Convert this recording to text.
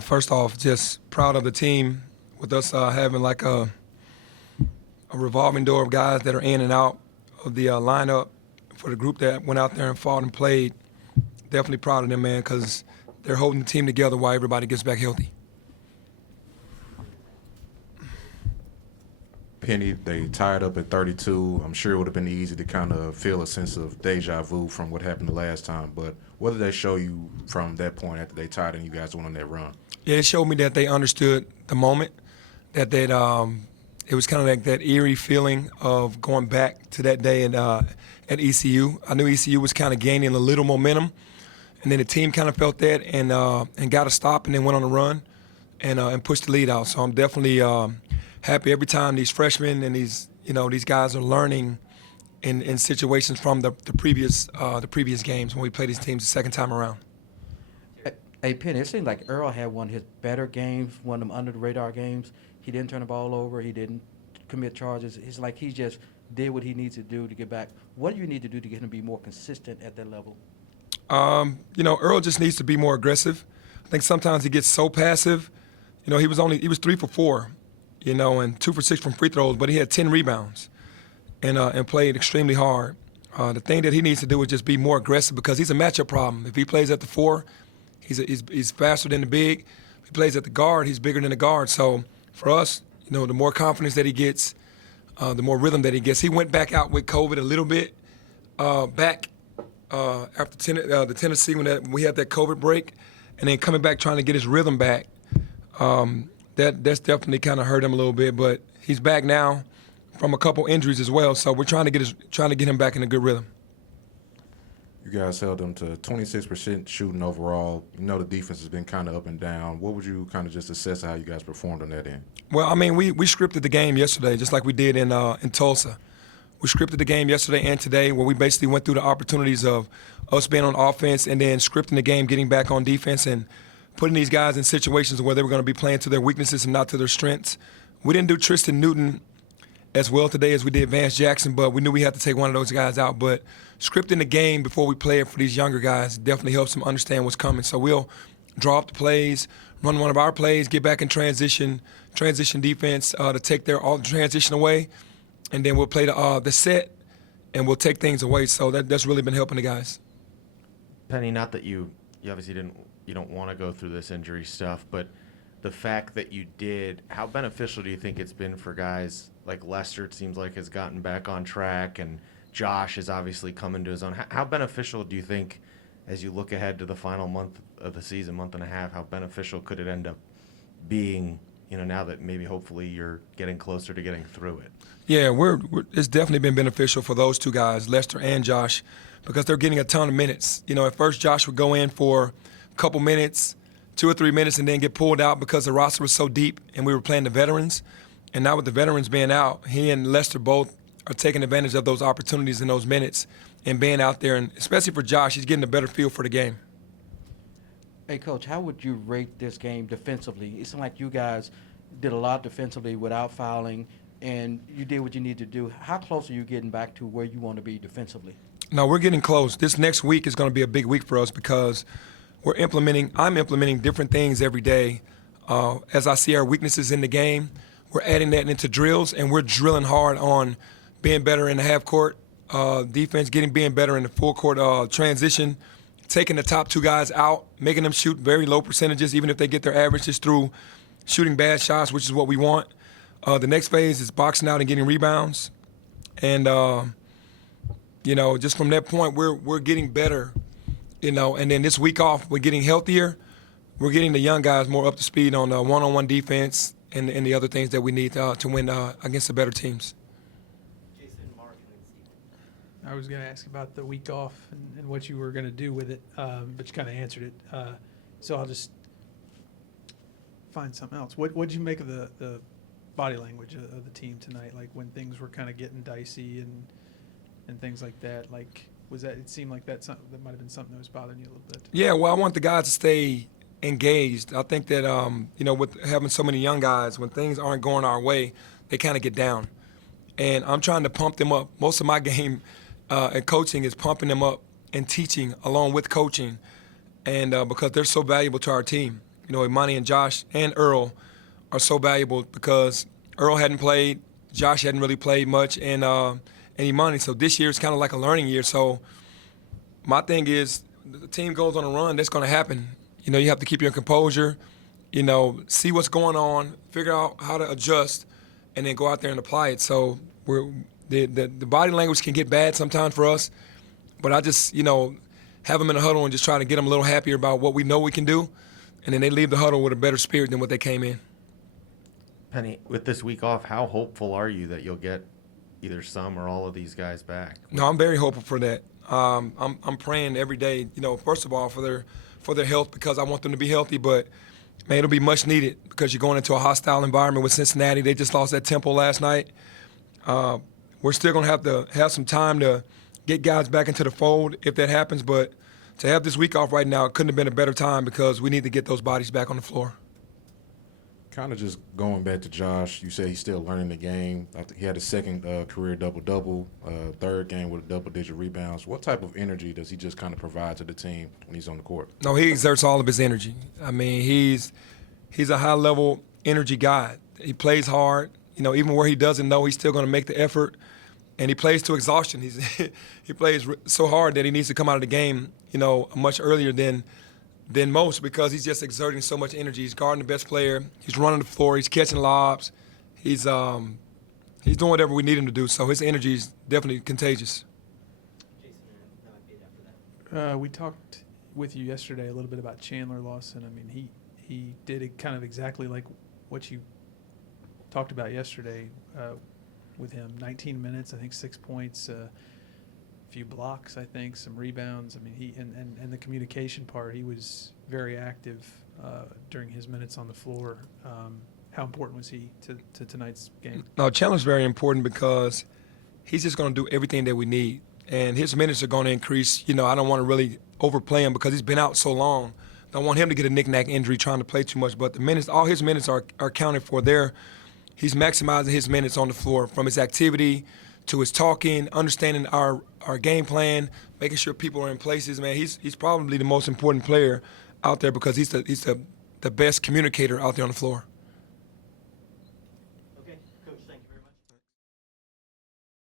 First off, just proud of the team with us having like a revolving door of guys that are in and out of the lineup for the group that went out there and fought and played. Definitely proud of them, man, because they're holding the team together while everybody gets back healthy. Penny, they tied up at 32. I'm sure it would have been easy to kind of feel a sense of deja vu from what happened the last time. But what did they show you from that point after they tied and you guys went on that run? Yeah, it showed me that they understood the moment, that it was kind of like that eerie feeling of going back to that day at ECU. I knew ECU was kind of gaining a little momentum, and then the team kind of felt that and got a stop and then went on a run and pushed the lead out. So I'm definitely happy every time these freshmen and these guys are learning in situations from the previous games when we played these teams the second time around. Hey, Penny, it seemed like Earl had one of his better games, one of them under-the-radar games. He didn't turn the ball over. He didn't commit charges. It's like he just did what he needs to do to get back. What do you need to do to get him to be more consistent at that level? Earl just needs to be more aggressive. I think sometimes he gets so passive. He was 3 for 4, and 2 for 6 from free throws, but he had 10 rebounds and played extremely hard. The thing that he needs to do is just be more aggressive because he's a matchup problem. If he plays at the 4, he's faster than the big. If he plays at the guard, he's bigger than the guard. So for us, the more confidence that he gets, the more rhythm that he gets. He went back out with COVID a little bit back after the Tennessee when we had that COVID break, and then coming back trying to get his rhythm back. That's definitely kind of hurt him a little bit, but he's back now from a couple injuries as well. So we're trying to get him back in a good rhythm. You guys held them to 26% shooting overall. The defense has been kind of up and down. What would you kind of just assess how you guys performed on that end? Well, we scripted the game yesterday just like we did in Tulsa. We scripted the game yesterday and today where we basically went through the opportunities of us being on offense and then scripting the game, getting back on defense and putting these guys in situations where they were going to be playing to their weaknesses and not to their strengths. We didn't do Tristan Newton as well today as we did Vance Jackson, but we knew we had to take one of those guys out. But scripting the game before we play it for these younger guys definitely helps them understand what's coming. So we'll draw up the plays, run one of our plays, get back in transition defense to take all the transition away, and then we'll play the set, and we'll take things away. So that's really been helping the guys. Penny, not that you obviously you don't want to go through this injury stuff, but the fact that you did, how beneficial do you think it's been for guys like Lester, it seems like, has gotten back on track, and Josh is obviously coming to his own. How beneficial do you think, as you look ahead to the final month of the season, month and a half, how beneficial could it end up being, now that maybe hopefully you're getting closer to getting through it? Yeah, it's definitely been beneficial for those two guys, Lester and Josh, because they're getting a ton of minutes. At first Josh would go in for a couple minutes, 2 or 3 minutes, and then get pulled out because the roster was so deep and we were playing the veterans. And now with the veterans being out, he and Lester both are taking advantage of those opportunities in those minutes and being out there. And especially for Josh, he's getting a better feel for the game. Hey, Coach, how would you rate this game defensively? It seemed like you guys did a lot defensively without fouling, and you did what you need to do. How close are you getting back to where you want to be defensively? No, we're getting close. This next week is going to be a big week for us because I'm implementing different things every day. As I see our weaknesses in the game, we're adding that into drills, and we're drilling hard on being better in the half court defense, being better in the full court transition, taking the top 2 guys out, making them shoot very low percentages, even if they get their averages through shooting bad shots, which is what we want. The next phase is boxing out and getting rebounds, and just from that point, we're getting better. And then this week off, we're getting healthier. We're getting the young guys more up to speed on one-on-one defense and the other things that we need to win against the better teams. I was going to ask about the week off and what you were going to do with it, but you kind of answered it. So I'll just find something else. What did you make of the body language of the team tonight? Like when things were kind of getting dicey and things like that. Like it seemed like that might have been something that was bothering you a little bit. Yeah, well, I want the guys to stay engaged. I think that with having so many young guys, when things aren't going our way, they kind of get down. And I'm trying to pump them up. Most of my game and coaching is pumping them up and teaching along with coaching, and because they're so valuable to our team. You know, Imani and Josh and Earl are so valuable because Earl hadn't played, Josh hadn't really played much, and Imani. So this year is kind of like a learning year. So my thing is, the team goes on a run, that's going to happen. You know, you have to keep your composure, you know, see what's going on, figure out how to adjust, and then go out there and apply it. So the body language can get bad sometimes for us, but I just, you know, have them in a huddle and just try to get them a little happier about what we know we can do, and then they leave the huddle with a better spirit than what they came in. Penny, with this week off, how hopeful are you that you'll get either some or all of these guys back? No, I'm very hopeful for that. I'm praying every day, you know, first of all for their health because I want them to be healthy, but man, it'll be much needed because you're going into a hostile environment with Cincinnati. They just lost at Temple last night. We're still going to have some time to get guys back into the fold if that happens, but to have this week off right now, it couldn't have been a better time because we need to get those bodies back on the floor. Kind of just going back to Josh, you said he's still learning the game. I think he had his second career double-double, third game with double-digit rebounds. What type of energy does he just kind of provide to the team when he's on the court? No, he exerts all of his energy. I mean, he's a high-level energy guy. He plays hard. You know, even where he doesn't know, he's still going to make the effort. And he plays to exhaustion. He plays so hard that he needs to come out of the game, you know, much earlier than most because he's just exerting so much energy. He's guarding the best player. He's running the floor. He's catching lobs. He's doing whatever we need him to do. So his energy is definitely contagious. We talked with you yesterday a little bit about Chandler Lawson. I mean, he did it kind of exactly like what you talked about yesterday with him. 19 minutes, I think 6 points, a few blocks, I think, some rebounds. I mean, he and the communication part, he was very active during his minutes on the floor. How important was he to tonight's game? No, Chandler's very important because he's just going to do everything that we need. And his minutes are going to increase. You know, I don't want to really overplay him because he's been out so long. Don't want him to get a knick-knack injury trying to play too much. But the minutes, all his minutes are counted for there. He's maximizing his minutes on the floor from his activity to his talking, understanding our game plan, making sure people are in places. Man, he's probably the most important player out there because he's the best communicator out there on the floor.